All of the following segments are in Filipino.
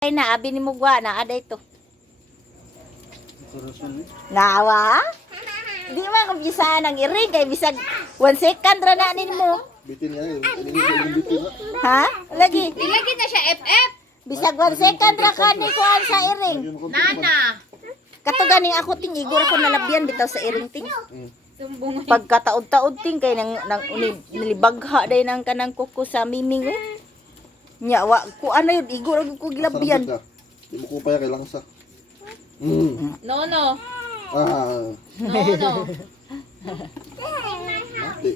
Ay na, abi ni Mugwa na, aday to. Nawa? Di man kung bisa nang iring, kay bisag 1 second ra na mo. Bitin nga, yung bitin na. Ha? Lagi. Nilagay na siya FF. Bisag 1 second ra ka ni kuan sa iring. Nana. Kato ganing ako ting, igor ko nalabyan bitaw sa iring ting. Sumbong. Pagkataod-taod ting, kay nang nilibagha day nang kanang kuko sa miming. Nya, wa, ku ano yun, igor ko gilabyan. Di mo ko pa kay langsa. No, no. Ah, No, no. mati.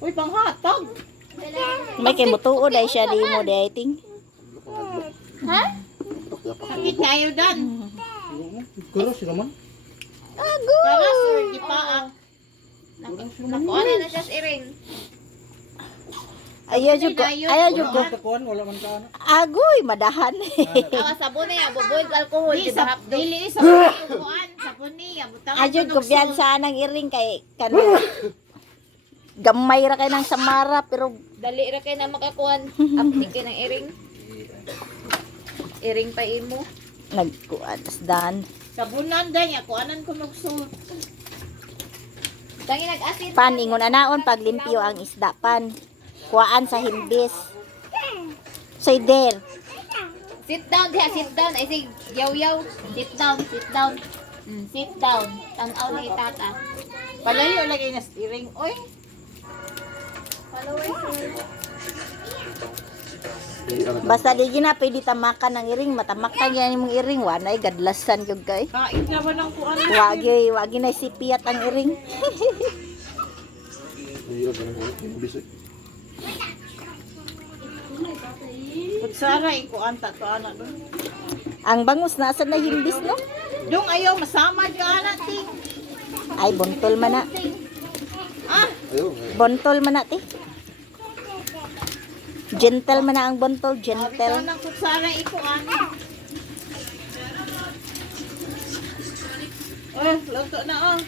Uy, panghatag. May kay mutuo day siya di mo day ting. Ha? Sakit kayo dan. Karos naman. Karas or gipaang. Nakuha na siya sa iring. Ayaw jud ko, ayaw jud ko. Agoy, madahan. Awa sabon niya, bubuig alcohol. Di ba? Dili sa kuan. Sabon niya. Ayun ko biyan sa anang iring kay kanang gamay ra kay nang samara pero Dali ra kay na makakuan. Aplik kay ng iring. Iring pa imo. nagkuan asdan. Sabunan da niya. Kuanan ko magsuot. Tangi nag-asin. Paningon anaon pag limpyo ang isda pan. Kuan sa himbis. Say there. Sit down diha, sit down. I say, yaw-yaw. Sit down, sit down. Sit down. Tanaw ni tata. Palayo lagi na steering. Oy, Basta di gina pwede tamakan ng iring, matamakan yan imong iring wanay gadlasan gyud kay. kain ka ba ng kuan? Wagi na sipiat ang iring. Hirap na ng bisik. Pagsara ikuan ta to ana doon. Ang bangus nasa na himbis no? Dong ayaw masama ka ana ting. Ay bontol man na. Ayaw. Bontol man na ti. Gentle man na ang bontol, Ikaw gentle. nang kutsara ikuan. Oh, luto na oh.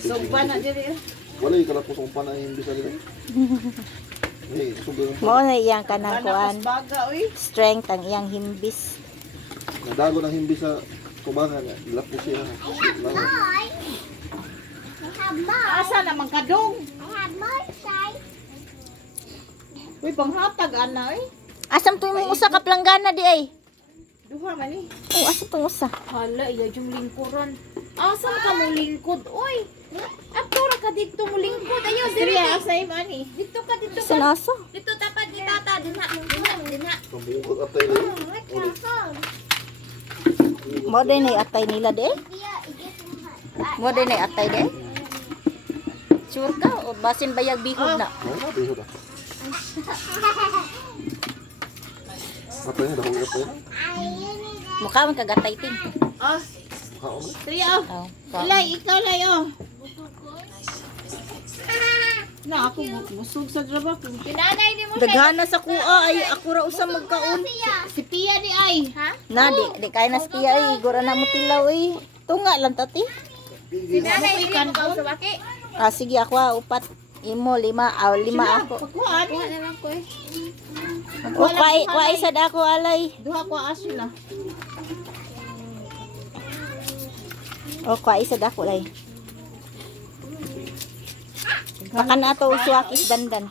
Sugba na diri. Wala yung kalapos kung pa na yung bisa nila. Eh, sobrang Mao na iyang kanang kuan. Baga oy. Strength ang iyang himbis. nadago ng hindi sa kubangan niya. Lapos siya. Asa naman ka dong? Uy, panghatag ana oy. Asam to imong usa ka planggana di ay. Duha man ni. Oh, asa tong usa? Hala, iya yung lingkuran. Asa ka mo lingkod? Uy! Atura ka dito mo lingkod. Ayaw, diri. Diri asa imani. Dito ka, dito ka. Sinaso? Dito tapat ni tata. Dinha, dinha, dinha. Pambungkot at tayo lang. Mo din ay atay nila de. Mo din ay atay de. Sure ka o basin bayag bihod na. Wala, bihod ah. Atay na, dahong atay na. Mukha man kagatay ting. Oh, Kaon na. diri oh. Oh, Ilay, ikaw lay oh. Na ako busog sa trabaho. Pinanay ni mo siya. daghana sa kuha ay ako ra usa magkaon. Si Pia ni ay. Ha? Na di kay nas kiya ay igora na mo tilaw ay. Tunga lang tati. Pinanay ni mo kaw sa baki. Ah sige ako upat. Imo 5 5 ako. Pagkuhan. Kuha na lang ko eh. O kwai sad ako alay. Duha ko aso na. O kwai sad ako lay. Baka na to uswakis dandan.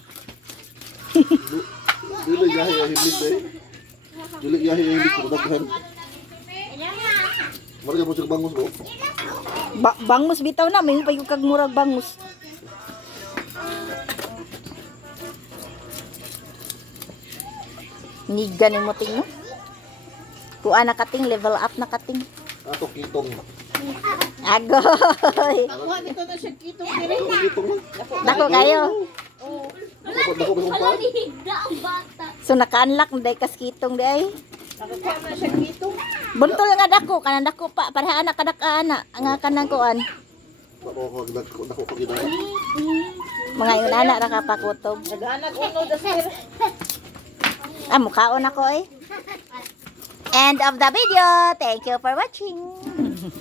Dili gahi ang hindi eh. Dili gahi ang hindi ko daghan. Marga mo sa bangus ko. Bangus bitaw na may payug kag murag bangus. Niga ni mo ting no. Kuha na kating level up na kating. Ato kitong. Agoy. Pagkuha nito na siya kitong diri. Ato kitong lang. Dako kayo. Dako ba pa? So naka-unlock na day kaskitong di ay. Nakakuha na siya kitong. Buntol nga dako kanang dako pa para anak kadak ana nga kanang kuan. Dako ko gid. Mga ingon ana ra ka pakutob. Naghanap uno da sir. Ah mukhaon ako eh. End of the video. Thank you for watching.